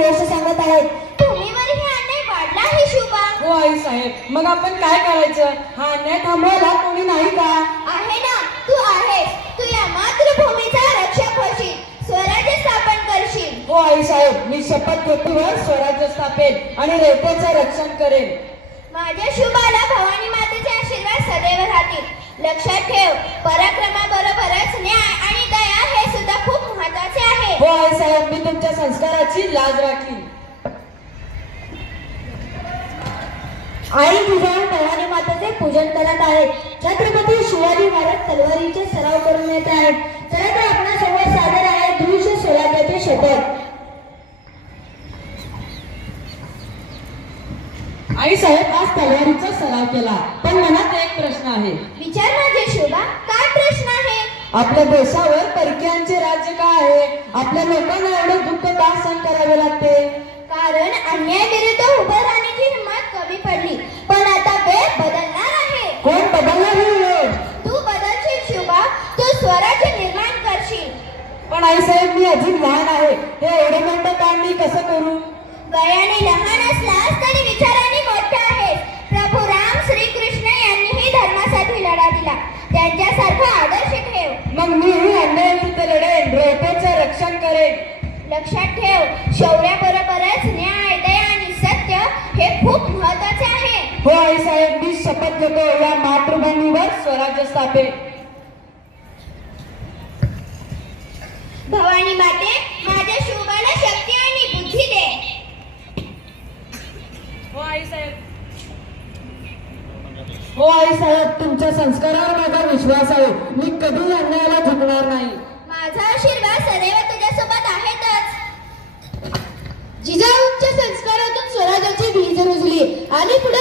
गोष्ट सांगत आहेत. भूमीवरही अन्याय वाढला आहे शिवबा. हो आई साहेब, मग आपण काय करायचं? हा अन्याय थांबवायला कोणी नाही का? आहे ना, तू आहेस. तू या मातृभूमीचा रक्षक होशील, स्वराज्य स्थापन करशील. हो आई साहेब, मी शपथ घेतो स्वराज्य स्थापेन आणि रयतेचे रक्षण करेन. माझ्या शुभाला भवानी मातेचे आशीर्वाद सदैव राहतील. लक्षात ठेव, पराक्रमाबरोबरच न्याय आणि दया हे सुद्धा खूप महत्त्वाचे आहे. हो आई साहेब, मी तुमच्या संस्काराची लाज राखीन. आई जिजाऊ भवानी मातेचे पूजन करत आहेत. छत्रपती शिवाजी महाराज तलवारीचे सराव करून येत आहेत. चला तर आपणासमोर सादर आहे दृश्य स्वराज्याचे शपथ. आई साहेब, आज तलवारीचा सराव केला, पण मनात एक प्रश्न आहे. विचार माझे शुभा, काय प्रश्न आहे? आपल्या देशावर परकीयांचे राज्य का आहे? आपल्या लोकांना एवढं दुःख का सहन करावे लागते? कारण अन्यायाविरुद्ध उभं राहण्याची हिंमत कमी पडली. पण आता वेळ बदलणार आहे. कोण बदलणार ही वेळ? तू बदलशील शुभा, तू स्वराज्य निर्माण करशील. पण आई साहेब, मी अजून लहान आहे. हे एवढे मोठं काम मी कसं करू? वयाने लहान असलास तरी विचाराने मोठे आहेस. प्रभू राम श्रीकृष्ण यांनीही धर्मासाठी लढा दिला. त्यांच्यासारखा आदर्श ठेव. मग मी अन्यायाविरुद्ध लढेन, रयतेचे रक्षण करेन. लक्षात ठेव, शौर्याबरोबरच न्याय, दया आणि सत्य हे खूप महत्त्वाचे आहे. हो आई साहेब, मी शपथ घेतो या मातृभूमीवर स्वराज्य स्थापेन. भवानी माते, माझ्या शुभाला शक्ती आणि बुद्धी दे. हो आई साहेब. हो आई साहेब, तुमच्या संस्कारावर माझा विश्वास आहे. मी कधी अन्यायाला झुकणार नाही. माझा आशीर्वाद सदैव तुझ्यासोबत आहेतच. जिजाऊंच्या संस्कारातून स्वराज्याची वीज रुजली आणि पुढे